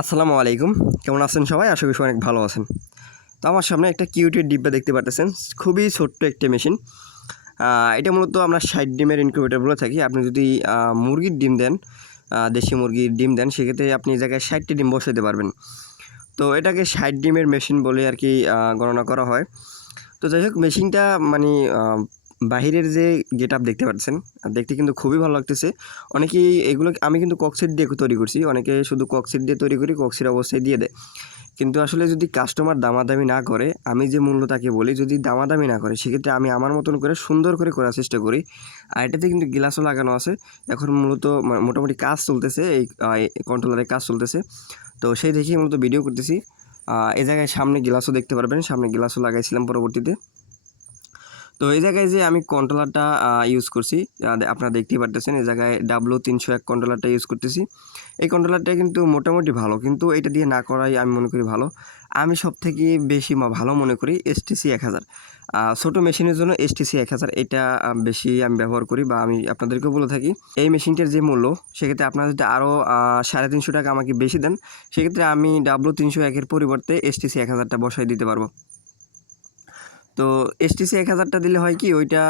আসসালামু আলাইকুম। কেমন আছেন সবাই? আশা করি অনেক ভালো আছেন। তো আমার সামনে একটা কিউটের ডিব্বা দেখতে পাচ্ছেন খুবই ছোট্ট একটি মেশিন। এটা মূলত আমরা ষাট ডিমের ইনকিউবেটার বলে থাকি। আপনি যদি মুরগির ডিম দেন দেশি মুরগির ডিম দেন, সেক্ষেত্রে আপনি এই জায়গায় ষাটটি ডিম বসাতে পারবেন। তো এটাকে ষাট ডিমের মেশিন বলে আর কি গণনা করা হয়। তো যাই হোক, মেশিনটা মানে বাহিরের যে গেট আপ দেখতে পাচ্ছেন দেখতে কিন্তু খুবই ভালো লাগতেছে। অনেকেই এগুলো আমি কিন্তু কক্সিট দিয়ে তৈরি করছি, অনেকে শুধু কক্সিট দিয়ে তৈরি করি কক্সির অবস্থায় দিয়ে দেয়। কিন্তু আসলে যদি কাস্টমার দামাদামি না করে, আমি যে মূল্য তাকে বলি, যদি দামাদামি না করে, সেক্ষেত্রে আমি আমার মতন করে সুন্দর করে করার চেষ্টা করি। আর এটাতে কিন্তু গ্লাসও লাগানো আছে। এখন মূলত মোটামুটি কাজ চলতেছে, এই কন্ট্রোলারের কাজ চলতেছে। তো সেই দেখেই মূলত ভিডিও করতেছি। এ জায়গায় সামনে গ্লাসও দেখতে পারবেন, সামনে গ্লাসও লাগাইছিলাম পরবর্তীতে। তো এই জায়গায় যে আমি কন্ট্রোলারটা ইউজ করছি আপনারা দেখতেই পারতেছেন, এই জায়গায় ডাব্লু তিনশো এক কন্ট্রোলারটা ইউজ করতেছি। এই কন্ট্রোলারটা কিন্তু মোটামুটি ভালো, কিন্তু এটা দিয়ে না করাই আমি মনে করি ভালো। আমি সব থেকে বেশি ভালো মনে করি এস এসটিসি এক হাজার। ছোটো মেশিনের জন্য এস এসটিসি এক হাজার, এটা বেশি আমি ব্যবহার করি বা আমি আপনাদেরকেও বলে থাকি। এই মেশিনটার যে মূল্য, সেক্ষেত্রে আপনারা যদি আরও সাড়ে তিনশো টাকা আমাকে বেশি দেন, সেক্ষেত্রে আমি ডাব্লু তিনশো একের পরিবর্তে এস এসটিসি এক হাজারটা বসাই দিতে পারব। তো এসটিসি এক হাজারটা দিলে হয় কি, ওইটা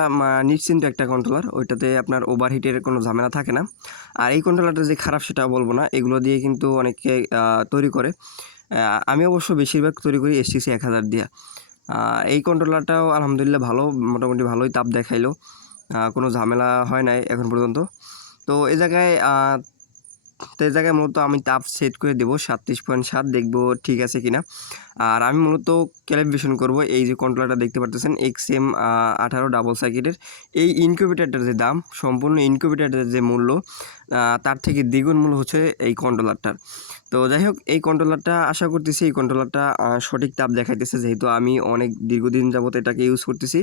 নিশ্চিন্ত একটা কন্ট্রোলার ওইটাতে আপনার ওভারহিটের কোনো ঝামেলা থাকে না। আর এই কন্ট্রোলারটা যে খারাপ সেটা বলব না, এগুলো দিয়ে কিন্তু অনেকে তৈরি করে। আমি অবশ্য বেশিরভাগ তৈরি করি এসটিসি এক হাজার দিয়ে। এই কন্ট্রোলারটাও আলহামদুলিল্লাহ ভালো, মোটামুটি ভালোই তাপ দেখাইলো। কোনো ঝামেলা হয় নাই এখন পর্যন্ত। তো এই জায়গায় তো এই জায়গায় মূলত আমি তাপ সেট করে দেবো সাতত্রিশ পয়েন্ট সাত, দেখব ঠিক আছে কিনা। আর আমি মূলত ক্যালিব্রেশন করব এই যে কন্ট্রোলারটা দেখতে পারতেছেন এক্স এম আঠারো ডাবল সার্কিটের এই ইনকিউবেটারটার যে দাম, সম্পূর্ণ ইনকিউবেটারটার যে মূল্য তার থেকে দ্বিগুণ মূল্য হচ্ছে এই কন্ট্রোলারটার তো যাই হোক, এই কন্ট্রোলারটা আশা করতেছি এই কন্ট্রোলারটা সঠিক তাপ দেখাইতেছে, যেহেতু আমি অনেক দীর্ঘদিন যাবত এটাকে ইউজ করতেছি।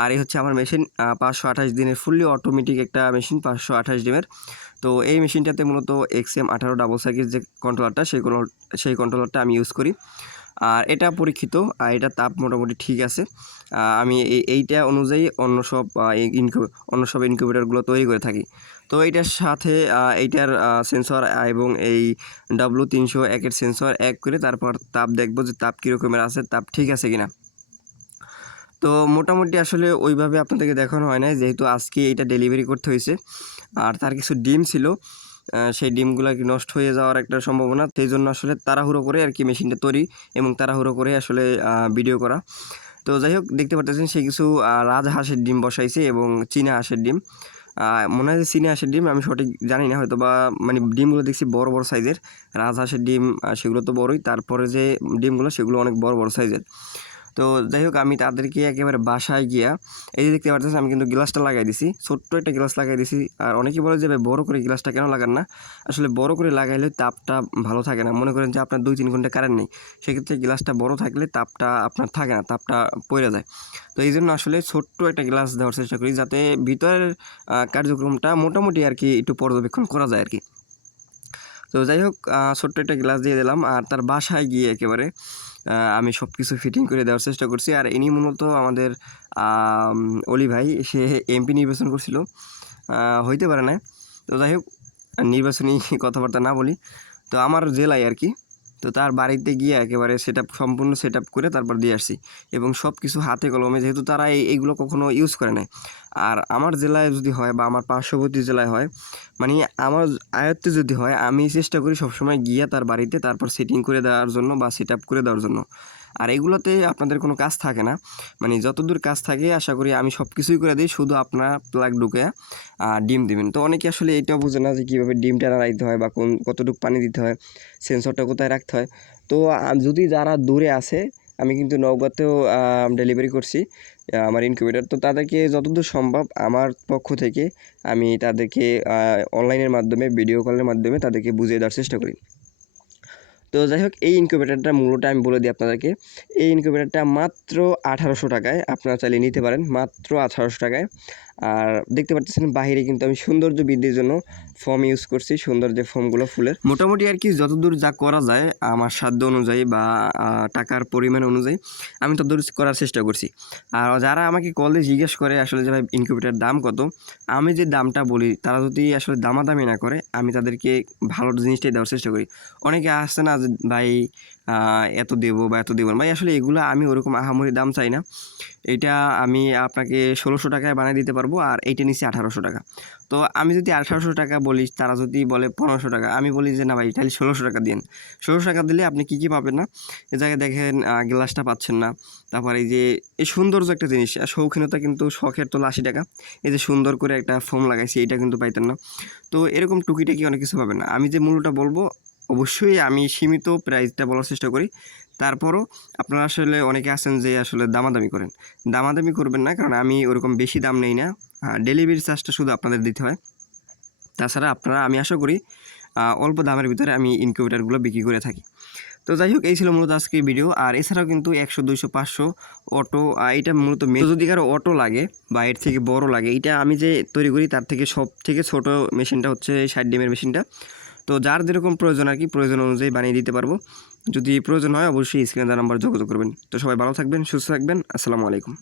আর এই হচ্ছে আমার মেশিন পাঁচশো আঠাশ দিনের ফুললি অটোমেটিক একটা মেশিন পাঁচশো আঠাশ ডিমের তো এই মেশিনটাতে মূলত এক্স এম আঠারো ডাবল সার্কিট যে কন্ট্রোলারটা সেই সেই কন্ট্রোলারটা আমি ইউজ করি। আর এটা পরীক্ষিত, আর এটা তাপ মোটামুটি ঠিক আছে। আমি এই, এইটা অনুযায়ী অন্য সব অন্য সব ইনকিউবেটারগুলো তৈরি করে থাকি। তো এইটার সাথে এইটার সেন্সর এবং এই ডাব্লু তিনশো একের সেন্সর এক করে তারপর তাপ দেখব যে তাপ কীরকমের আছে, তাপ ঠিক আছে কিনা। তো মোটামুটি আসলে ওইভাবে আপনাদেরকে দেখানো হয় না যেহেতু আজকে এইটা ডেলিভারি করতে হয়েছে। আর তার কিছু ডিম ছিল সেই ডিমগুলো আর কি নষ্ট হয়ে যাওয়ার একটা সম্ভাবনা, সেই জন্য আসলে তাড়াহুড়ো করে আর কি মেশিনটা তৈরি এবং তাড়াহুড়ো করে আসলে ভিডিও করা। তো যাই হোক, দেখতে পাচ্ছেন সে কিছু রাজহাঁসের ডিম বসাইছে এবং চীনা হাঁসের ডিম। মনে হয় চীনা হাঁসের ডিম, আমি সঠিক জানি না হয়তো বা মানে ডিমগুলো দেখছি বড় বড় সাইজের রাজহাঁসের ডিম সেগুলো তো বড়ই। তারপরে যে ডিমগুলো, সেগুলো অনেক বড় বড় সাইজের তো যাই হোক আমি তাদেরকে একেবারে বাসায় গিয়া এই যে দেখতে পাচ্ছেন আমি কিন্তু গ্লাসটা লাগাই দিছি। ছোট্ট একটা গ্লাস লাগাই দিছি। আর অনেকে বলে যে, ভাই, বড় করে গ্লাসটা কেন লাগান না? আসলে বড় করে লাগাইলে তাপটা ভালো থাকে না। মনে করেন যে, আপনার দুই তিন ঘণ্টা কারেন্ট নেই। সেক্ষেত্রে গ্লাসটা বড় থাকলে তাপটা আপনার থাকে না, তাপটা পড়ে যায়। তো এই জন্য আসলে ছোট্ট একটা গ্লাস দেওয়ার চেষ্টা করি, যাতে ভিতরের কার্যক্রমটা মোটামুটি আর কি একটু পর্যবেক্ষণ করা যায় আর কি। তো যাই হোক ছোট্ট একটা গ্লাস দিয়ে দিলাম। আর তার বাসায় গিয়ে একেবারে আমি সব কিছু ফিটিং করে দেওয়ার চেষ্টা করছি। আর ইনি মূলত আমাদের অলি ভাই, সে এমপি নির্বাচন করছিল। হইতে পারে না। তো যাই হোক, নির্বাচনী কথাবার্তা না বলি। তো আমার জেলায় আর কি তো তার বাড়িতে গিয়ে একেবারে সেট সম্পূর্ণ সেট করে তারপর দিয়ে আসছি। এবং সব কিছু হাতে কলমে, যেহেতু তারা এই, এইগুলো কখনো ইউজ করে না আর আমার জেলায় যদি হয় বা আমার পার্শ্ববর্তী জেলায় হয় মানে আমার আয়ত্তে যদি হয়, আমি চেষ্টা করি সবসময় গিয়ে তার বাড়িতে তারপর সেটিং করে দেওয়ার জন্য বা সেট করে দেওয়ার জন্য। আর এগুলোতে আপনাদের কোনো কাজ থাকে না। মানে যতদূর কাজ থাকে, আশা করি আমি সব কিছুই করে দিই, শুধু আপনার প্লাগ ঢুকে ডিম দিবেন। তো অনেকে আসলে এইটাও বোঝে না যে কীভাবে ডিমটা রাখতে হয় বা কোন, কতটুকু পানি দিতে হয়, সেন্সরটা কোথায় রাখতে হয়। তো যদি যারা দূরে আছে, আমি কিন্তু নওগাঁতেও ডেলিভারি করছি আমার ইনকিউবেটার তো তাদেরকে যতদূর সম্ভব আমার পক্ষ থেকে আমি তাদেরকে অনলাইনের মাধ্যমে ভিডিও কলের মাধ্যমে তাদেরকে বুঝিয়ে দেওয়ার চেষ্টা করি। তো যাই হোক এই ইনকিউবেটারটা মূল্যটা আমি বলে দিই আপনাদেরকে। এই ইনকিউবেটারটা মাত্র আঠারোশো টাকায় আপনারা চাইলে নিতে পারেন, মাত্র আঠারোশো টাকায়। আর দেখতে পাচ্ছেন, বাহিরে কিন্তু আমি সৌন্দর্য বৃদ্ধির জন্য ফর্ম ইউজ করছি সুন্দর ফর্মগুলো ফুলের। মোটামুটি আর কি, যতদূর যা করা যায়, আমার সাধ্য অনুযায়ী বা টাকার পরিমাণ অনুযায়ী আমি ততদূর করার চেষ্টা করছি। আর যারা আমাকে কল জিজ্ঞেস করে আসলে যে, ভাই ইনকিউবেটার দাম কত? আমি যে দামটা বলি, তারা যদি আসলে দামাদামি না করে, আমি তাদেরকে ভালো জিনিসটাই দেওয়ার চেষ্টা করি। অনেকে আসছে না ভাই এত দেবো বা এত দেবো ভাই আসলে এগুলো আমি ওরকম আহামরি দাম চাই না। এটা আমি আপনাকে ষোলোশো টাকায় বানিয়ে দিতে পারব আর এইটা নিচ্ছি আঠারোশো টাকা। তো আমি যদি আঠারোশো টাকা বলি, তারা যদি বলে পনেরোশো টাকা, আমি বলি যে না ভাই, তাহলে ষোলোশো টাকা দিন ষোলোশো টাকা দিলে আপনি কী কী পাবেন না? এ জায়গায় দেখেন গ্লাসটা পাচ্ছেন না। তারপর এই যে, এই সৌন্দর্য একটা জিনিস শৌখিনতা কিন্তু শখের তোলা আশি টাকা। এই যে সুন্দর করে একটা ফোম লাগাইছি এটা কিন্তু পাইতেন না। তো এরকম টুকিটাকি অনেক কিছু পাবেন না। আমি যে মূল্যটা বলব অবশ্যই আমি সীমিত প্রাইসটা বলার চেষ্টা করি। তারপরও আপনারা আসলে অনেকে আছেন যে আসলে দামাদামি করেন। দামাদামি করবেন না, কারণ আমি ওরকম বেশি দাম নেই না। ডেলিভারি চার্জটা শুধু আপনাদের দিতে হয়। তাছাড়া আপনারা, আমি আশা করি অল্প দামের ভিতরে আমি ইনকিউবেটারগুলো বিক্রি করে থাকি। তো যাই হোক, এই ছিল মূলত আজকে ভিডিও আর এছাড়াও কিন্তু একশো, দুইশো, পাঁচশো অটো এটা মূলত যদি কারও অটো লাগে বা এর থেকে বড় লাগে এটা আমি যে তৈরি করি, তার থেকে সব থেকে ছোট মেশিনটা হচ্ছে ষাট ডিমের মেশিনটা তো যার যেরকম প্রয়োজন আর কি, প্রয়োজন অনুযায়ী বানিয়ে দিতে পারব। যদি প্রয়োজন হয়, অবশ্যই স্ক্রিনে নাম্বার যোগাযোগ করবেন। তো সবাই ভালো থাকবেন, সুস্থ থাকবেন। আসসালামু আলাইকুম।